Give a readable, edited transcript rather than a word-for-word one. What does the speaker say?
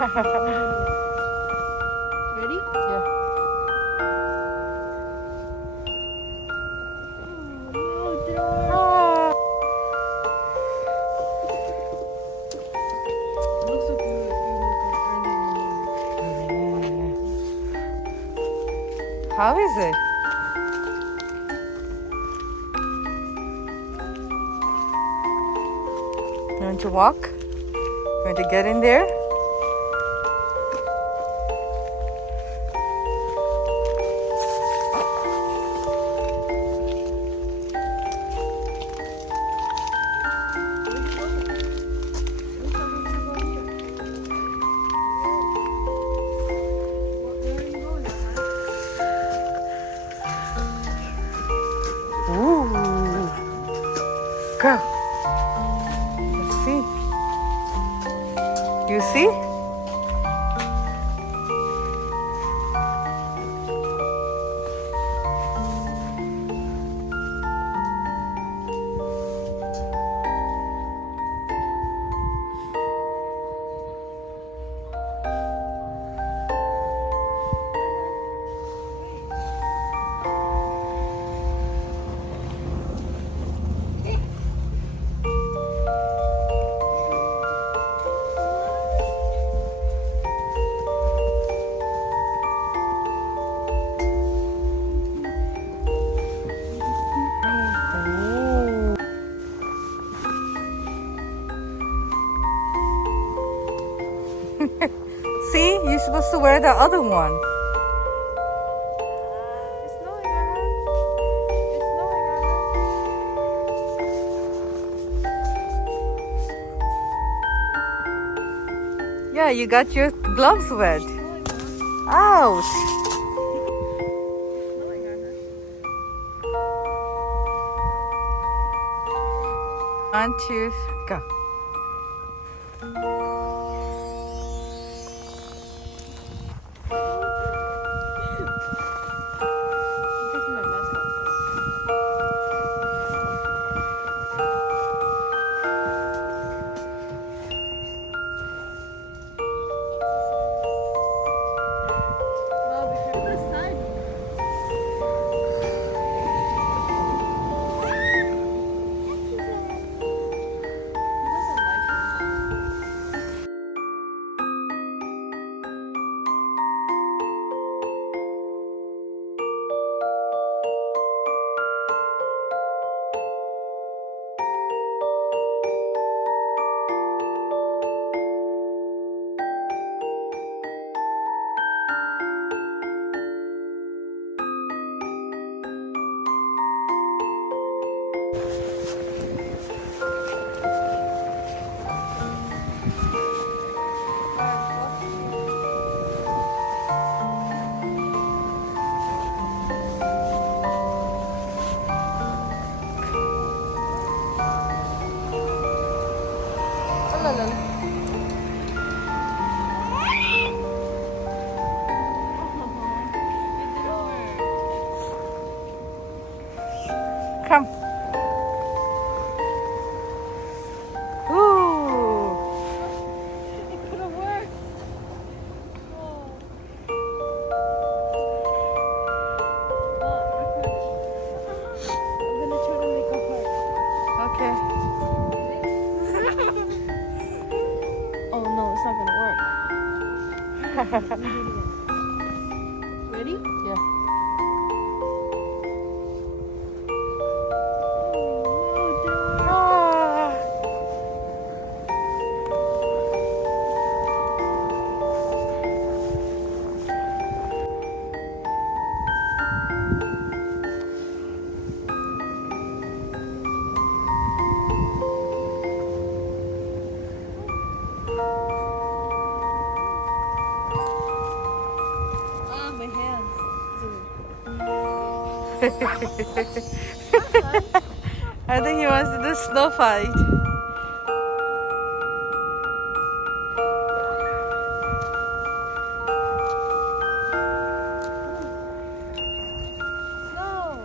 Ready? Yeah. Oh, it didn't work. Ah. It looks so good. Yeah. How is it? You want to walk? You want to get in there? Ooh. Go. Let's see. You see? Ooh. See, you're supposed to wear the other one. It's snowing, Anna. It's snowing, Anna. Yeah, you got your gloves wet. It's snowing, Anna. Ouch. It's snowing, Anna. 1, 2, go. I'm taking my mask off. Well, because this side. He doesn't like it. Come. Ooh. It could have worked. Oh. I'm gonna try to make a heart. Okay. Oh no, it's not gonna work. Let me do it again. Ready? Yeah. Oh, it didn't work. Ah. Ah, my hands. I think he wants to do snow fight. Snow.